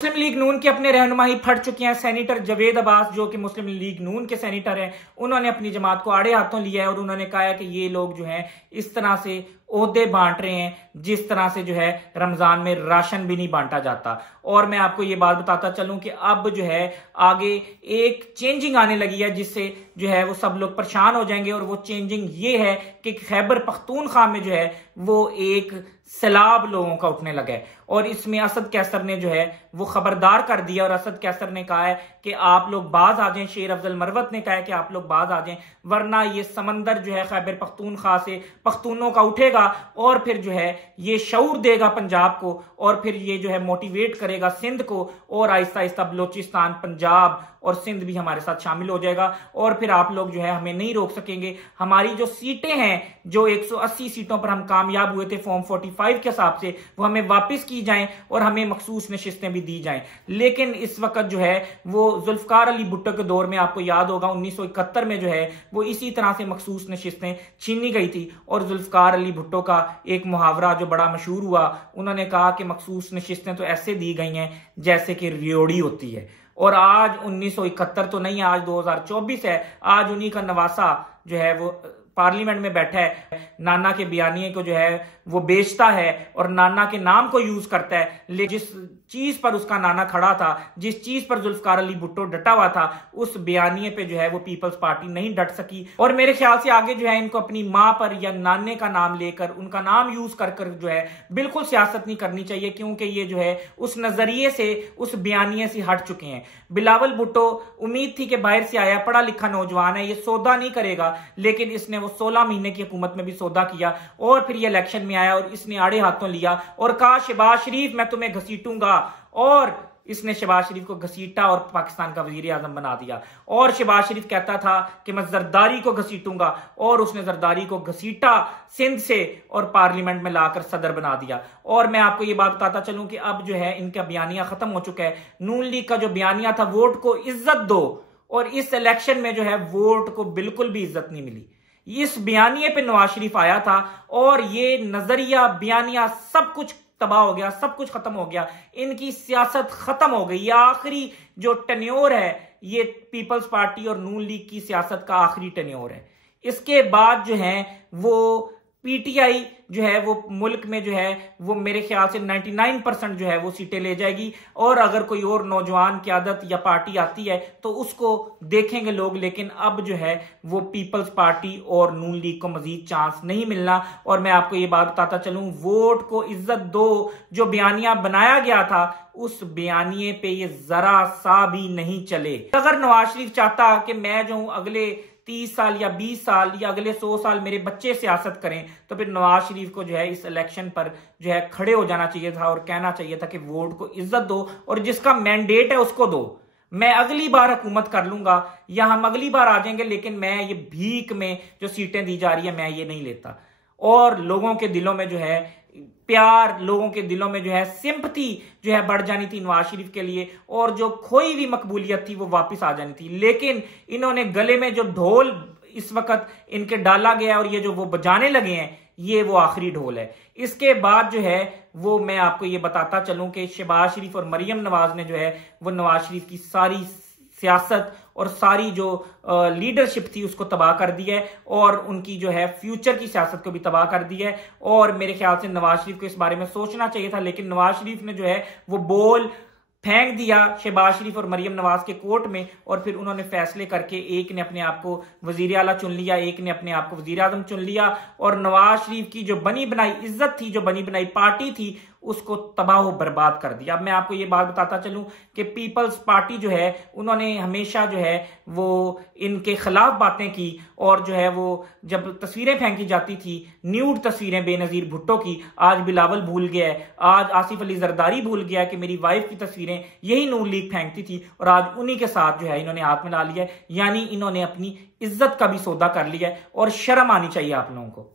मुस्लिम league नून के अपने रहनुमा ही फट चुके हैं। सेनेटर जावेद अब्बास जो कि मुस्लिम लीग नून के सेनेटर हैं, उन्होंने अपनी जमात को आड़े हाथों लिया है और उन्होंने कहा है कि ये लोग जो है इस तरह से ओहदे बांट रहे हैं जिस तरह से जो है रमजान में राशन भी नहीं बांटा जाता। और मैं आपको ये बात बताता चलूं कि अब जो है आगे एक चेंजिंग आने लगी है जिससे जो है वो सब लोग परेशान हो जाएंगे। और वो चेंजिंग ये है कि खैबर पख्तूनख्वा में जो है वो एक सैलाब लोगों का उठने लगा है और इसमें असद कैसर ने जो है वो खबरदार कर दिया। और असद कैसर ने कहा है कि आप लोग बाज आ जाएं, शेर अफजल मरवत ने कहा है कि आप लोग बाज आ जाएं, वरना ये समंदर जो है खैबर पख्तूनख्वा से पख्तूनों का उठेगा और फिर जो है ये शऊर देगा पंजाब को और फिर ये जो है मोटिवेट करेगा सिंध को और आहिस्ता आहिस्ता बलोचिस्तान, पंजाब और सिंध भी हमारे साथ शामिल हो जाएगा और फिर आप लोग जो है हमें नहीं रोक सकेंगे। हमारी जो सीटें हैं, जो 180 सीटों पर हम कामयाब हुए थे फॉर्म 45 के हिसाब से, वो हमें वापस की जाएं और हमें मखसूस नशिस्तें भी दी जाएं। लेकिन इस वक्त जो है वो जुल्फकार अली भुट्टो के दौर में आपको याद होगा 1971 में जो है वो इसी तरह से मखसूस नशिस्तें छीनी गई थी। और जुल्फकार अली भुट्टो का एक मुहावरा जो बड़ा मशहूर हुआ, उन्होंने कहा कि मखसूस नशिस्तें तो ऐसे दी गई हैं जैसे कि रियोड़ी होती है। और आज 1971 तो नहीं, आज 2024 है। आज उन्हीं का नवासा जो है वो पार्लियामेंट में बैठा है, नाना के बयानिए को जो है वो बेचता है और नाना के नाम को यूज करता है। लेकिन जिस चीज पर उसका नाना खड़ा था, जिस चीज पर जुल्फकार अली भुट्टो डटा हुआ था, उस बयानिए पे जो है वो पीपल्स पार्टी नहीं डट सकी। और मेरे ख्याल से आगे जो है इनको अपनी माँ पर या नाने का नाम लेकर, उनका नाम यूज कर कर जो है बिल्कुल सियासत नहीं करनी चाहिए, क्योंकि ये जो है उस नजरिए से, उस बयानिए से हट चुके हैं। बिलावल भुट्टो उम्मीद थी कि बाहर से आया पढ़ा लिखा नौजवान है, ये सौदा नहीं करेगा, लेकिन इसने वो 16 महीने की हुकूमत में भी सौदा किया और फिर ये इलेक्शन में आया और इसने आड़े हाथों लिया और कहा शहबाज शरीफ मैं तुम्हें घसीटूंगा, और इसने शहबाज शरीफ को घसीटा और पाकिस्तान का वजीर आजम बना दिया। और शहबाज शरीफ कहता था कि मैं जरदारी को घसीटूंगा और उसने जरदारी को घसीटा सिंध से और पार्लियामेंट में लाकर सदर बना दिया। और मैं आपको ये बात बताता चलूं कि अब जो है इनका बयानिया खत्म हो चुका है। नून लीग का जो बयानिया था वोट को इज्जत दो, और इस इलेक्शन में जो है वोट को बिल्कुल भी इज्जत नहीं मिली। इस बयानिए पे नवाज शरीफ आया था और ये नजरिया, बयानिया सब कुछ तबाह हो गया, सब कुछ खत्म हो गया, इनकी सियासत खत्म हो गई। ये आखिरी जो टेन्योर है, ये पीपल्स पार्टी और नून लीग की सियासत का आखिरी टेन्योर है। इसके बाद जो है वो पीटीआई जो है वो मुल्क में जो है वो मेरे ख्याल से 99% जो है वो सीटें ले जाएगी। और अगर कोई और नौजवान क़यादत या पार्टी आती है तो उसको देखेंगे लोग, लेकिन अब जो है वो पीपल्स पार्टी और नून लीग को मजीद चांस नहीं मिलना। और मैं आपको ये बात बताता चलूं, वोट को इज्जत दो जो बयानिया बनाया गया था, उस बयानिए पे ये जरा सा भी नहीं चले। अगर नवाज शरीफ चाहता कि मैं जो हूं अगले 30 साल या 20 साल या अगले 100 साल मेरे बच्चे सियासत करें, तो फिर नवाज शरीफ को जो है इस इलेक्शन पर जो है खड़े हो जाना चाहिए था और कहना चाहिए था कि वोट को इज्जत दो और जिसका मैंडेट है उसको दो। मैं अगली बार हुकूमत कर लूंगा या हम अगली बार आ जाएंगे, लेकिन मैं ये भीख में जो सीटें दी जा रही है मैं ये नहीं लेता। और लोगों के दिलों में जो है प्यार, लोगों के दिलों में जो है सिंपैथी जो है बढ़ जानी थी नवाज शरीफ के लिए, और जो खोई हुई मकबूलियत थी वो वापस आ जानी थी। लेकिन इन्होंने गले में जो ढोल इस वक्त इनके डाला गया और ये जो वो बजाने लगे हैं, ये वो आखिरी ढोल है। इसके बाद जो है वो मैं आपको ये बताता चलूं कि शहबाज शरीफ और मरियम नवाज ने जो है वो नवाज शरीफ की सारी सियासत और सारी जो लीडरशिप थी उसको तबाह कर दी है और उनकी जो है फ्यूचर की सियासत को भी तबाह कर दी है। और मेरे ख्याल से नवाज शरीफ को इस बारे में सोचना चाहिए था, लेकिन नवाज शरीफ ने जो है वो बोल फेंक दिया शहबाज शरीफ और मरियम नवाज के कोर्ट में, और फिर उन्होंने फैसले करके एक ने अपने आप को वजीर आला चुन लिया, एक ने अपने आप को वजीर आजम चुन लिया, और नवाज शरीफ की जो बनी बनाई इज्जत थी, जो बनी बनाई पार्टी थी, उसको तबाह बर्बाद कर दिया। अब मैं आपको ये बात बताता चलूं कि पीपल्स पार्टी जो है उन्होंने हमेशा जो है वो इनके खिलाफ बातें की, और जो है वो जब तस्वीरें फेंकी जाती थी, न्यूड तस्वीरें बेनजीर भुट्टो की, आज बिलावल भूल गया है, आज आसिफ अली जरदारी भूल गया कि मेरी वाइफ की तस्वीरें यही नून लीग फेंकती थी, और आज उन्हीं के साथ जो है इन्होंने हाथ मिला लिया है। यानी इन्होंने अपनी इज्जत का भी सौदा कर लिया है, और शर्म आनी चाहिए आप लोगों को।